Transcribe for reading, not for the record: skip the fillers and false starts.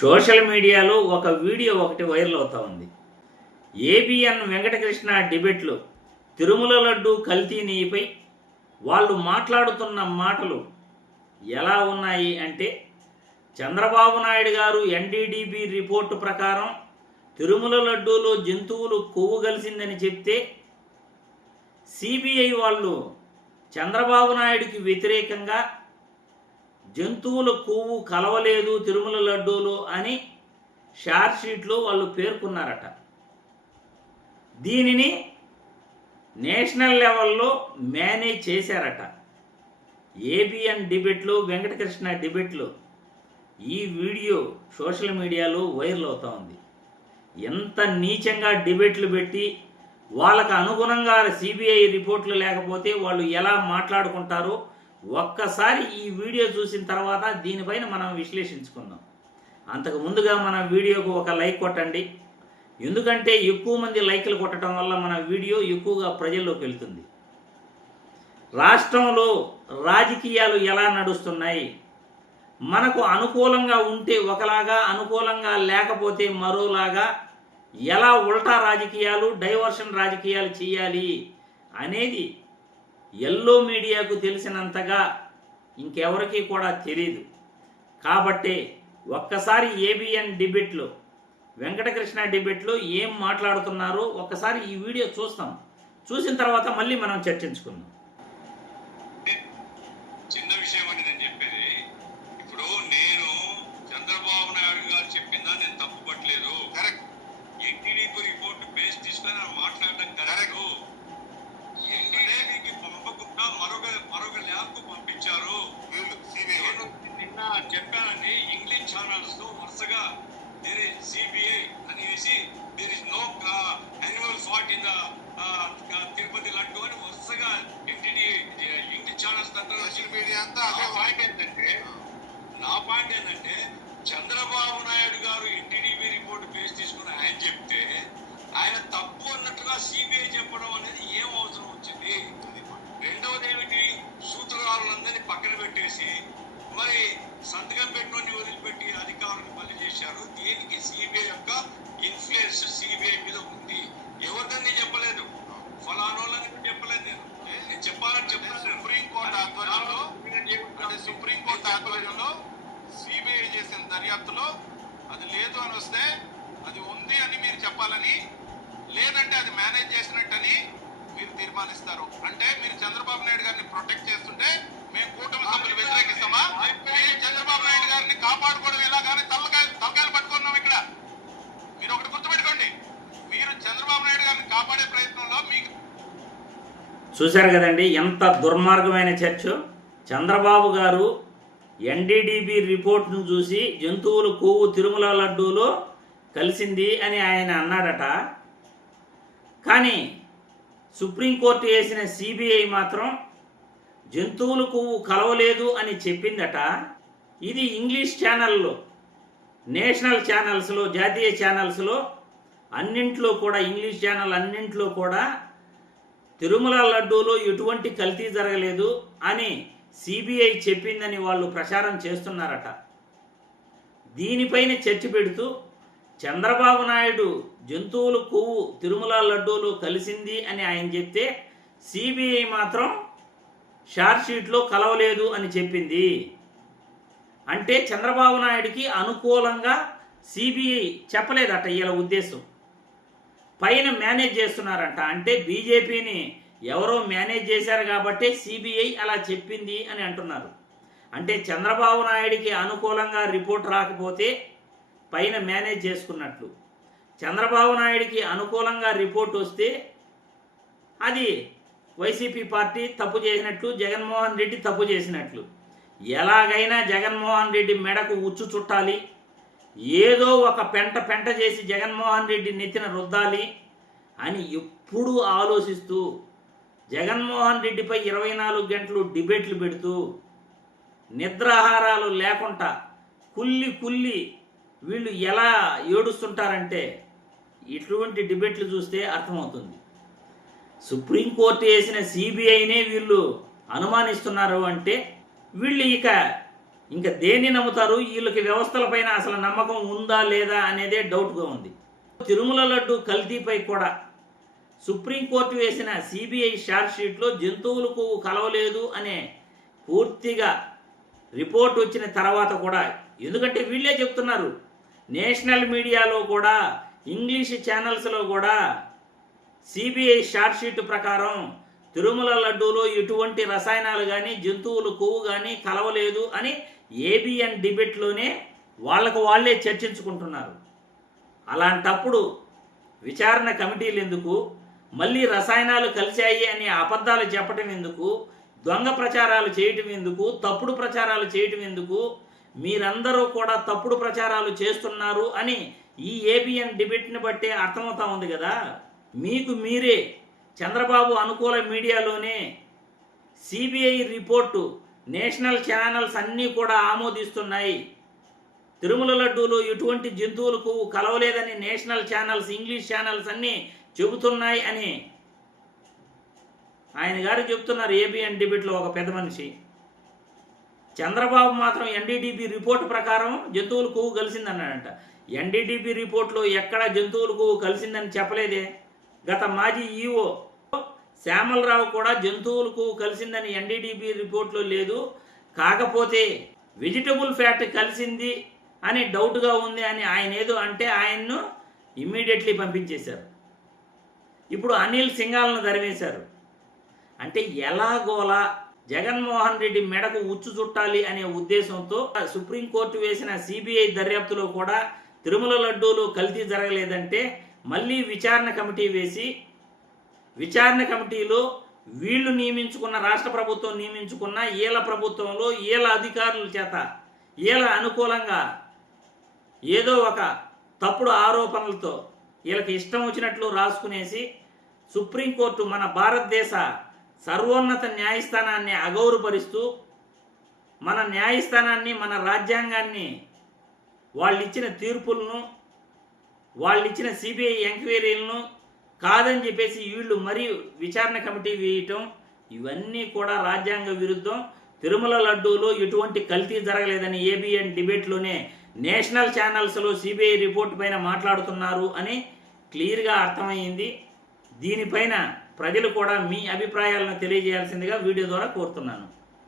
Social మీడియాలో ఒక video ఒకటి వైరల్ అవుతా ఉంది. ఏబిఎన్ వెంకటకృష్ణ డిబేట్లు తిరుమల లడ్డు కల్తీనీపై వాళ్ళు మాట్లాడుతున్న మాటలు ఎలా ఉన్నాయి అంటే, చంద్రబాబు నాయుడు గారు ఎన్డీడీబీ రిపోర్టు ప్రకారం తిరుమల లడ్డూలో జంతువులు కొవ్వు కలిసిందని చెప్తే, సిబిఐ వాళ్ళు చంద్రబాబు నాయుడికి వ్యతిరేకంగా జంతువుల కొవ్వు కలవలేదు తిరుమల లడ్డూలో అని షార్ట్ షీట్లో వాళ్ళు పేర్కొన్నారట. దీనిని నేషనల్ లెవెల్లో మేనేజ్ చేశారట. ఏబిఎన్ డిబేట్లు, వెంకటకృష్ణ డిబేట్లు, ఈ వీడియో సోషల్ మీడియాలో వైరల్ అవుతూ ఉంది. ఎంత నీచంగా డిబేట్లు పెట్టి వాళ్ళకు అనుగుణంగా సిబిఐ రిపోర్ట్లు లేకపోతే వాళ్ళు ఎలా మాట్లాడుకుంటారో ఒక్కసారి ఈ వీడియో చూసిన తర్వాత దీనిపైన మనం విశ్లేషించుకుందాం. అంతకు ముందుగా మన వీడియోకు ఒక లైక్ కొట్టండి. ఎందుకంటే ఎక్కువ మంది లైక్లు కొట్టడం వల్ల మన వీడియో ఎక్కువగా ప్రజల్లోకి వెళ్తుంది. రాష్ట్రంలో రాజకీయాలు ఎలా నడుస్తున్నాయి, మనకు అనుకూలంగా ఉంటే ఒకలాగా, అనుకూలంగా లేకపోతే మరోలాగా ఎలా ఉల్టా రాజకీయాలు, డైవర్షన్ రాజకీయాలు చేయాలి అనేది ఎల్లో మీడియాకు తెలిసినంతగా ఇంకెవరికి కూడా తెలియదు. కాబట్టి ఒక్కసారి ఏబిఎన్ డిబేట్లో, వెంకటకృష్ణ డిబేట్లో ఏం మాట్లాడుతున్నారో ఒక్కసారి ఈ వీడియో చూస్తాం. చూసిన తర్వాత మళ్ళీ మనం చర్చించుకుందాం. చిన్న విషయం అని నేను చెప్పేది, ఇప్పుడు నేను చంద్రబాబు నాయుడు గారు చెప్పిందా నేను తప్పు పట్టలేదు. కరెక్ట్. ఎన్టీడీపీ రిపోర్ట్ బేస్ తీసుకొని మాట్లాడడం కరెక్ట్. ఎన్టీడీపీకి పంపకుండా మరొక ల్యాబ్కు పంపించారు. నేను నిన్న చెప్పానండి, ఇంగ్లీష్ ఛానల్స్ తో వరుసగా సిబిఐ అనేసి there is no annual fault in Tirupati laddu అని వరుసగా ఇంగ్లీష్ ఛానల్స్ సోషల్ మీడియా అంతా నా పాయింట్ ఏంటంటే చంద్రబాబు నాయుడు గారు ఎన్టీడీపీ రిపోర్ట్ బేస్ తీసుకుని ఆయన చెప్తే ఆయన తప్పు అన్నట్టుగా సిబిఐ చెప్పడం అనేది ఏం అవసరం వచ్చింది? రెండవది ఏమిటి, సూత్రధారులందరినీ పక్కన పెట్టేసి మరి సంతకం పెట్టినోని వదిలిపెట్టి అధికారులు మళ్ళీ చేశారు. దీనికి సిబిఐ యొక్క ఇన్ఫ్లుయెన్స్ సిబిఐ మీద ఉంది. ఎవరిదని చెప్పలేదు, ఫలానోళ్ళని చెప్పలేదు. నేను చెప్పాలని చెప్పాను. సుప్రీంకోర్టు ఆధ్వర్యంలో సిబిఐ చేసిన దర్యాప్తులో అది లేదు అని వస్తే అది ఉంది అని మీరు చెప్పాలని, లేదంటే అది మేనేజ్ చేసినట్టని మీరు తీర్మానిస్తారు. అంటే మీరు చంద్రబాబు నాయుడు గారిని ప్రొటెక్ట్ చేస్తుంటే మేము కూటమి సభ్యులు వ్యతిరేకిస్తామా? మేము చంద్రబాబు నాయుడు గారిని కాపాడుకోవడం ఎలాగానే తలకాయలు పట్టుకున్నాం. ఇక్కడ మీరు ఒకటి గుర్తుపెట్టుకోండి, మీరు చంద్రబాబు నాయుడు గారిని కాపాడే ప్రయత్నంలో మీకు చూశారు కదండి ఎంత దుర్మార్గమైన చర్చ. చంద్రబాబు గారు ఎన్డీడీబీ రిపోర్ట్ను చూసి జంతువుల కొవ్వు తిరుమల లడ్డూలో కలిసింది అని ఆయన అన్నాడట. కానీ సుప్రీంకోర్టు వేసిన సిబిఐ మాత్రం జంతువుల కొవ్వు కలవలేదు అని చెప్పిందట. ఇది ఇంగ్లీష్ ఛానల్లో, నేషనల్ ఛానల్స్లో, జాతీయ ఛానల్స్లో అన్నింట్లో కూడా, ఇంగ్లీష్ ఛానల్ అన్నింట్లో కూడా తిరుమల లడ్డూలో ఎటువంటి కల్తీ జరగలేదు అని సిబిఐ చెప్పిందని వాళ్ళు ప్రచారం చేస్తున్నారట. దీనిపైన చర్చ పెడుతూ చంద్రబాబు నాయుడు జంతువుల కొవ్వు తిరుమల లడ్డూలో కలిసింది అని ఆయన చెప్తే, సిబిఐ మాత్రం షార్ట్ షీట్లో కలవలేదు అని చెప్పింది. అంటే చంద్రబాబు నాయుడికి అనుకూలంగా సిబిఐ చెప్పలేదట. వీళ్ళ ఉద్దేశం పైన మేనేజ్ చేస్తున్నారంట. అంటే బీజేపీని ఎవరో మేనేజ్ చేశారు కాబట్టి సిబిఐ అలా చెప్పింది అని అంటున్నారు. అంటే చంద్రబాబు నాయుడికి అనుకూలంగా రిపోర్ట్ రాకపోతే పైన మేనేజ్ చేసుకున్నట్లు, చంద్రబాబు నాయుడికి అనుకూలంగా రిపోర్ట్ వస్తే అది వైసీపీ పార్టీ తప్పు చేసినట్లు, జగన్మోహన్ రెడ్డి తప్పు చేసినట్లు. ఎలాగైనా జగన్మోహన్ రెడ్డి మెడకు ఉచ్చు చుట్టాలి, ఏదో ఒక పెంట చేసి జగన్మోహన్ రెడ్డి నెత్తిన రుద్దాలి అని ఎప్పుడూ ఆలోచిస్తూ జగన్మోహన్ రెడ్డిపై 24 గంటలు డిబేట్లు పెడుతూ నిద్రాహారాలు లేకుండా కుల్లి వీళ్ళు ఎలా ఏడుస్తుంటారంటే ఇటువంటి డిబేట్లు చూస్తే అర్థమవుతుంది. సుప్రీంకోర్టు వేసిన సిబిఐనే వీళ్ళు అనుమానిస్తున్నారు అంటే వీళ్ళు ఇక ఇంకా దేన్ని నమ్ముతారు? వీళ్ళకి వ్యవస్థలపైన అసలు నమ్మకం ఉందా లేదా అనేదే డౌట్గా ఉంది. తిరుమల లడ్డు కల్తీపై కూడా సుప్రీంకోర్టు వేసిన సిబిఐ షార్ట్షీట్లో జంతువులకు కలవలేదు అనే పూర్తిగా రిపోర్ట్ వచ్చిన తర్వాత కూడా, ఎందుకంటే వీళ్ళే చెప్తున్నారు, నేషనల్ మీడియాలో కూడా ఇంగ్లీష్ ఛానల్స్లో కూడా సిబిఐ షార్ట్షీట్ ప్రకారం తిరుమల లడ్డూలో ఎటువంటి రసాయనాలు కానీ జంతువుల కొవ్వు కానీ కలవలేదు అని ఏబిఎన్ డిబేట్లోనే వాళ్ళకు వాళ్ళే చర్చించుకుంటున్నారు. అలాంటప్పుడు విచారణ కమిటీలు ఎందుకు? మళ్ళీ రసాయనాలు కలిశాయి అని అబద్ధాలు చెప్పటం ఎందుకు? దొంగ ప్రచారాలు చేయటం ఎందుకు? తప్పుడు ప్రచారాలు చేయటం ఎందుకు? మీరందరూ కూడా తప్పుడు ప్రచారాలు చేస్తున్నారు అని ఈ ఏబిఎన్ డిబేట్ని బట్టే అర్థమవుతా ఉంది కదా. మీకు మీరే చంద్రబాబు అనుకూల మీడియాలోనే సిబిఐ రిపోర్టు నేషనల్ ఛానల్స్ అన్నీ కూడా ఆమోదిస్తున్నాయి, తిరుమల లడ్డూలో ఎటువంటి జంతువులకు కలవలేదని నేషనల్ ఛానల్స్ ఇంగ్లీష్ ఛానల్స్ అన్నీ చెబుతున్నాయి అని ఆయన గారు చెప్తున్నారు. ఏబిఎన్ డిబేట్లో ఒక పెద్ద మనిషి. చంద్రబాబు మాత్రం ఎన్డీడీబీ రిపోర్టు ప్రకారం జంతువుల కొవ్వు కలిసిందన్నాడంట. ఎన్డీడీబీ రిపోర్ట్లో ఎక్కడ జంతువుల కొవ్వు కలిసిందని చెప్పలేదే. గత మాజీ ఈఓ శ్యామలరావు కూడా జంతువుల కొవ్వు కలిసిందని ఎన్డీడీబీ రిపోర్ట్లో లేదు, కాకపోతే వెజిటబుల్ ఫ్యాట్ కలిసింది అని డౌట్గా ఉంది అని ఆయన ఏదో అంటే ఆయన్ను ఇమ్మీడియట్లీ పంపించేశారు. ఇప్పుడు అనిల్ సింఘాల్ను ధరివేశారు. అంటే ఎలాగోలా జగన్మోహన్ రెడ్డి మెడకు ఉచ్చు చుట్టాలి అనే ఉద్దేశంతో సుప్రీంకోర్టు వేసిన సిబిఐ దర్యాప్తులో కూడా తిరుమల లడ్డూలు కల్తీ జరగలేదంటే మళ్ళీ విచారణ కమిటీ వేసి, విచారణ కమిటీలో వీళ్ళు నియమించుకున్న, రాష్ట్ర ప్రభుత్వం నియమించుకున్న ఈల ప్రభుత్వంలో ఈల అధికారుల చేత ఈల అనుకూలంగా ఏదో ఒక తప్పుడు ఆరోపణలతో వీళ్ళకి ఇష్టం వచ్చినట్లు రాసుకునేసి సుప్రీంకోర్టు మన భారతదేశ సర్వోన్నత న్యాయస్థానాన్ని అగౌరవపరుస్తూ మన న్యాయస్థానాన్ని, మన రాజ్యాంగాన్ని, వాళ్ళు ఇచ్చిన తీర్పులను, వాళ్ళు ఇచ్చిన సిబిఐ ఎంక్వైరీలను కాదని చెప్పేసి వీళ్ళు మరీ విచారణ కమిటీ వేయటం, ఇవన్నీ కూడా రాజ్యాంగ విరుద్ధం. తిరుమల లడ్డూలో ఎటువంటి కల్తీ జరగలేదని ఏబిఎన్ డిబేట్లోనే నేషనల్ ఛానల్స్లో సిబిఐ రిపోర్ట్ పైన మాట్లాడుతున్నారు అని క్లియర్గా అర్థమైంది. దీనిపైన ప్రజలు కూడా మీ అభిప్రాయాలను తెలియజేయాల్సిందిగా వీడియో ద్వారా కోరుతున్నాను.